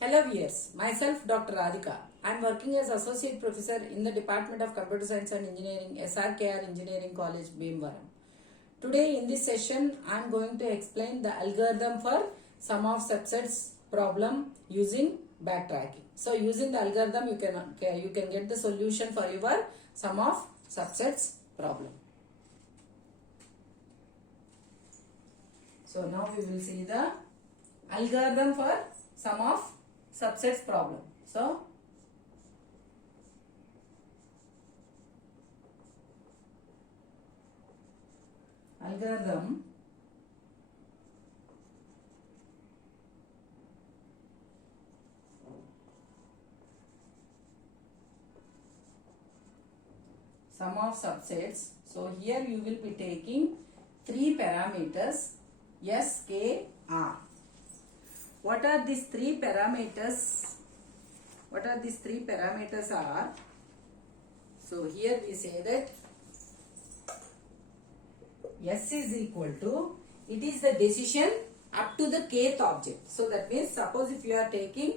Hello viewers, myself Dr. Radhika. I am working as Associate Professor in the Department of Computer Science and Engineering, SRKR Engineering College, Bhimavaram. Today in this session, I am going to explain the algorithm for sum of subsets problem using backtracking. So using the algorithm, you can get the solution for your sum of subsets problem. So now we will see the algorithm for sum of subsets problem. So algorithm sum of subsets. So here you will be taking three parameters S, K, R. What are these three parameters? What are these three parameters are? So here we say that S is equal to, it is the decision up to the kth object. So that means suppose if you are taking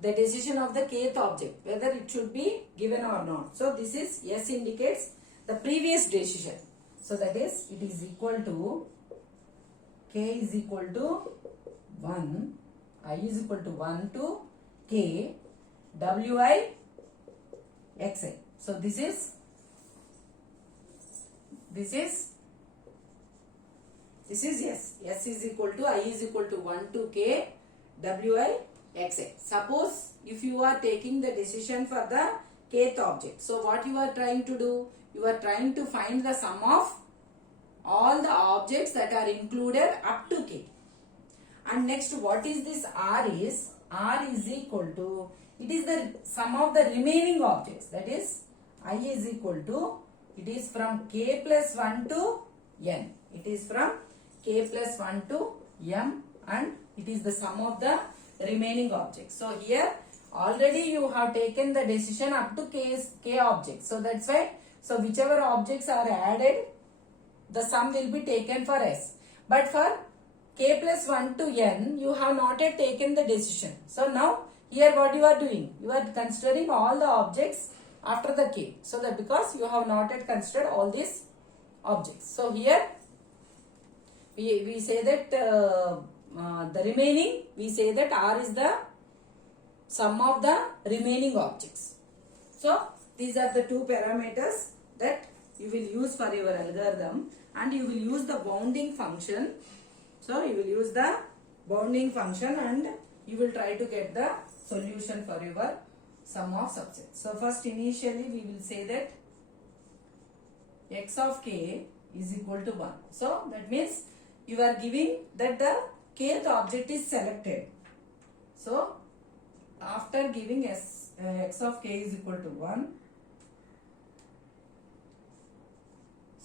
the decision of the kth object, whether it should be given or not. So this is S indicates the previous decision. So that is, it is equal to K is equal to 1, I is equal to 1 to K, Wi, Xi. So this is S. S is equal to, I is equal to 1 to K, Wi, Xi. Suppose if you are taking the decision for the kth object. So what you are trying to do? You are trying to find the sum of all the objects that are included up to K. And next, what is this R is? R is equal to, it is the sum of the remaining objects. That is, I is equal to, it is from K plus 1 to N. It is from K plus 1 to M, and it is the sum of the remaining objects. So here already you have taken the decision up to K objects. So that's why, so whichever objects are added, the sum will be taken for S. But for K plus 1 to N, you have not yet taken the decision. So now here what you are doing? You are considering all the objects after the K. So that because you have not yet considered all these objects. So here we say that the remaining, we say that R is the sum of the remaining objects. So these are the two parameters that you will use for your algorithm, and you will use the bounding function. So you will use the bounding function and you will try to get the solution for your sum of subsets. So first initially we will say that x of k is equal to 1. So that means you are giving that the kth object is selected. So after giving x of k is equal to 1,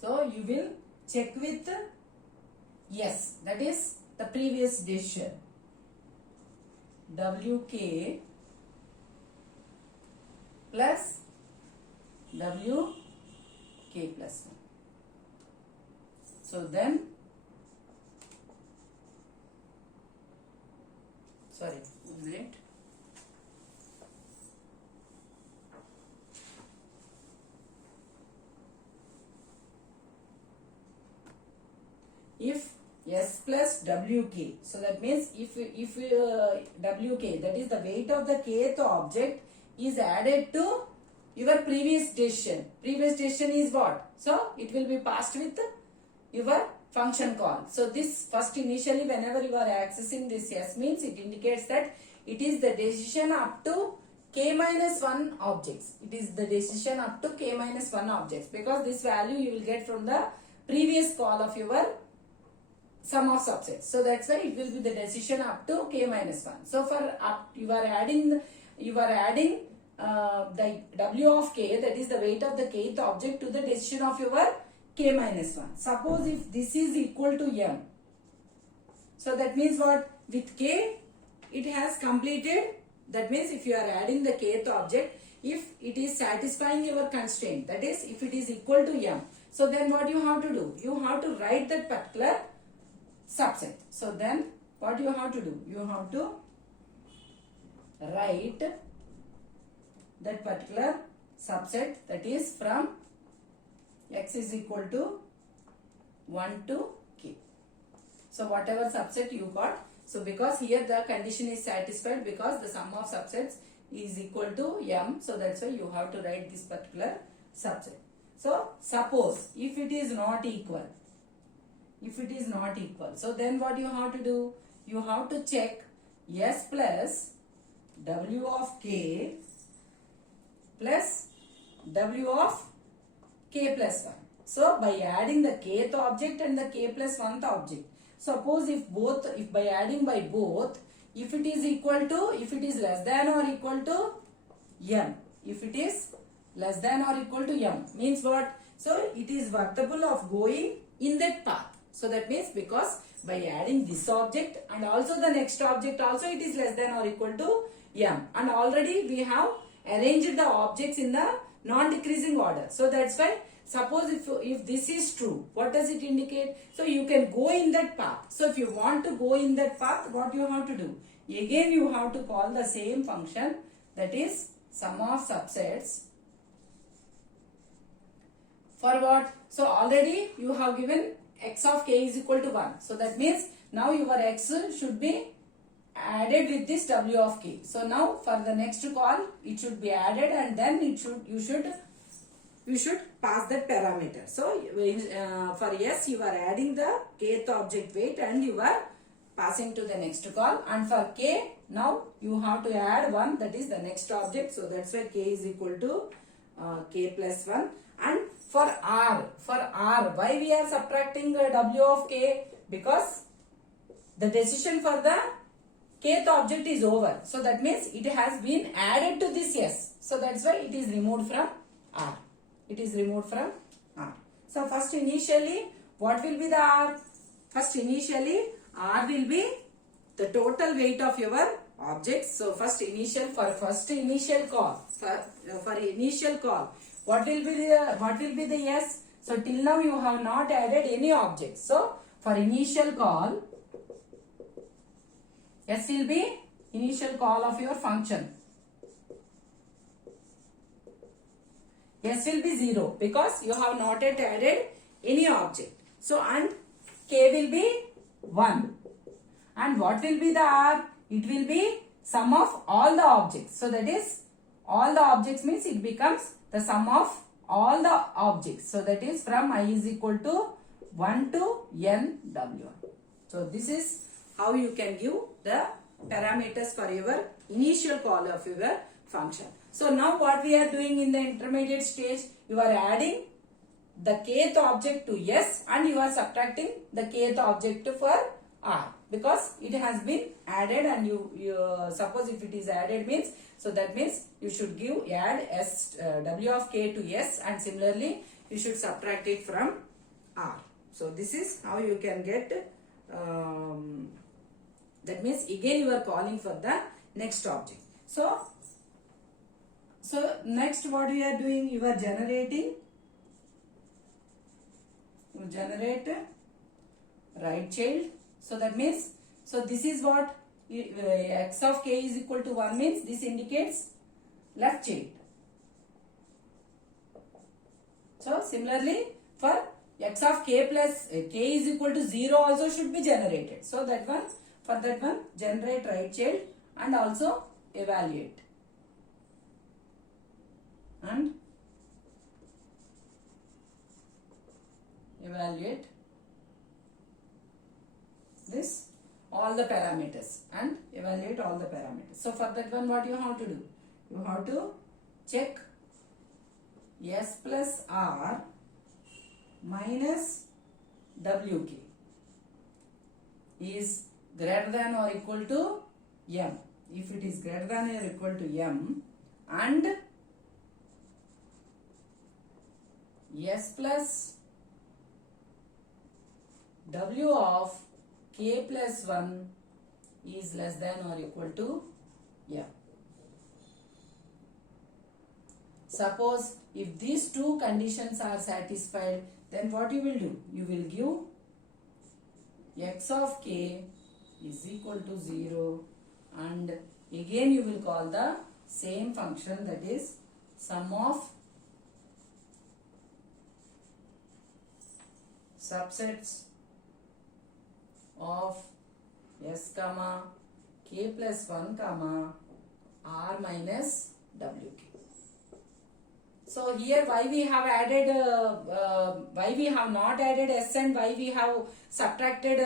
so you will check with yes, that is the previous decision. Wk plus Wk plus 1. So then, sorry, 1 minute. If S plus Wk, so that means if Wk, that is the weight of the kth object, is added to your previous decision. Previous decision is what? So it will be passed with your function call. So this first initially whenever you are accessing this S means it indicates that it is the decision up to K minus 1 objects. It is the decision up to K minus 1 objects, because this value you will get from the previous call of your sum of subsets. So that's why it will be the decision up to K minus 1. So for up, you are adding the W of K, that is the weight of the kth object, to the decision of your K minus 1. Suppose if this is equal to M. So that means what? With K, it has completed. That means if you are adding the kth object, if it is satisfying your constraint, that is if it is equal to M. So then what you have to do? You have to write that particular subset. So then what you have to do? You have to write that particular subset, that is from x is equal to 1 to k. So whatever subset you got, so because here the condition is satisfied because the sum of subsets is equal to m, so that's why you have to write this particular subset. So suppose if it is not equal, so then what you have to do? You have to check s plus w of k plus w of k plus 1. So by adding the kth object and the k plus 1th object, suppose if by adding by both, if it is less than or equal to m, if it is less than or equal to m, means what? So it is worthwhile of going in that path. So that means because by adding this object and also the next object also it is less than or equal to m, and already we have arranged the objects in the non-decreasing order. So that's why suppose if this is true, what does it indicate? So you can go in that path. So if you want to go in that path, what you have to do? Again you have to call the same function, that is sum of subsets. For what? So already you have given x of k is equal to 1. So that means now your x should be added with this w of k. So now for the next call it should be added, and then you should pass that parameter. So for yes you are adding the kth object weight and you are passing to the next call, and for k now you have to add 1, that is the next object. So that's why k is equal to k plus 1. And for r, why we are subtracting w of k? Because the decision for the kth object is over. So that means it has been added to this s. So that's why it is removed from r. So first initially, what will be the r? First initially, r will be the total weight of your objects. So first initial call, what will be the s? So till now you have not added any objects. So for initial call, s will be initial call of your function. S will be 0 because you have not yet added any object. So and k will be 1. And what will be the r? It will be sum of all the objects. So that is all the objects means it becomes the sum of all the objects. So that is from I is equal to 1 to n w. So this is how you can give the parameters for your initial call of your function. So now what we are doing in the intermediate stage, you are adding the kth object to s and you are subtracting the kth object for r, because it has been added, and you suppose if it is added means, so that means you should add s w of k to s, and similarly you should subtract it from r. So this is how you can get that means again you are calling for the next object. So next what we are doing, you generate right child. So that means, so this is what x of k is equal to 1 means this indicates left child. So similarly for x of k plus k is equal to 0 also should be generated. So that one, for that one generate right child and also evaluate. And evaluate this all the parameters and evaluate all the parameters. So for that one what you have to do? You have to check s plus r minus wk is greater than or equal to m. If it is greater than or equal to m, and s plus w of k plus 1 is less than or equal to m. Suppose if these two conditions are satisfied, then what you will do? You will give x of k is equal to 0 and again you will call the same function, that is sum of subsets of s comma k plus 1 comma r minus wk. So here why we have added, why we have not added s and why we have subtracted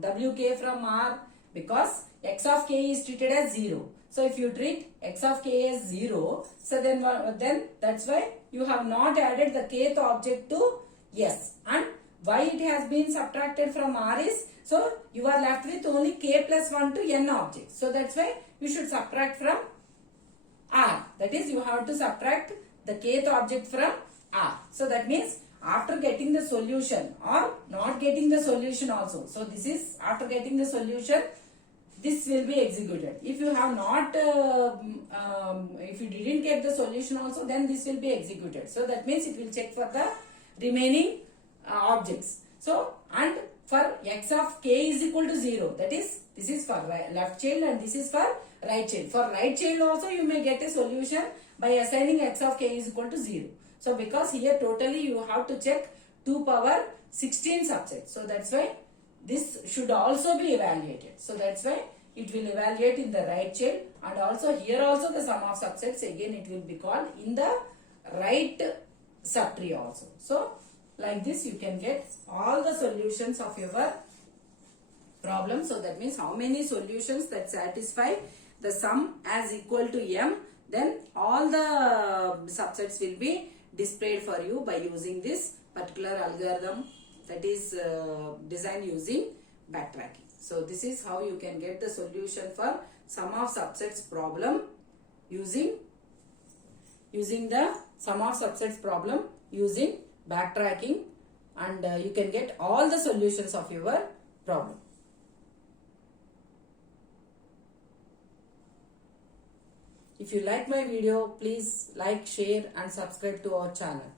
wk from r? Because x of k is treated as 0. So if you treat x of k as 0, so then that's why you have not added the kth object to s. And why it has been subtracted from r is, so you are left with only k plus 1 to n objects. So that's why you should subtract from r. That is, you have to subtract the kth object from r. So that means after getting the solution or not getting the solution also. So this is after getting the solution, this will be executed. If you have not, if you didn't get the solution also, then this will be executed. So that means it will check for the remaining objects. So, and for x of k is equal to 0, that is, this is for left child and this is for right child. For right child also you may get a solution by assigning x of k is equal to 0. So because here totally you have to check 2 power 16 subsets. So that's why this should also be evaluated. So that's why it will evaluate in the right child, and also here also the sum of subsets, again it will be called in the right subtree also. So like this you can get all the solutions of your problem. So that means how many solutions that satisfy the sum as equal to m, then all the subsets will be displayed for you by using this particular algorithm, that is designed using backtracking. So this is how you can get the solution for sum of subsets problem using the sum of subsets problem using backtracking, and you can get all the solutions of your problem. If you like my video, please like, share and subscribe to our channel.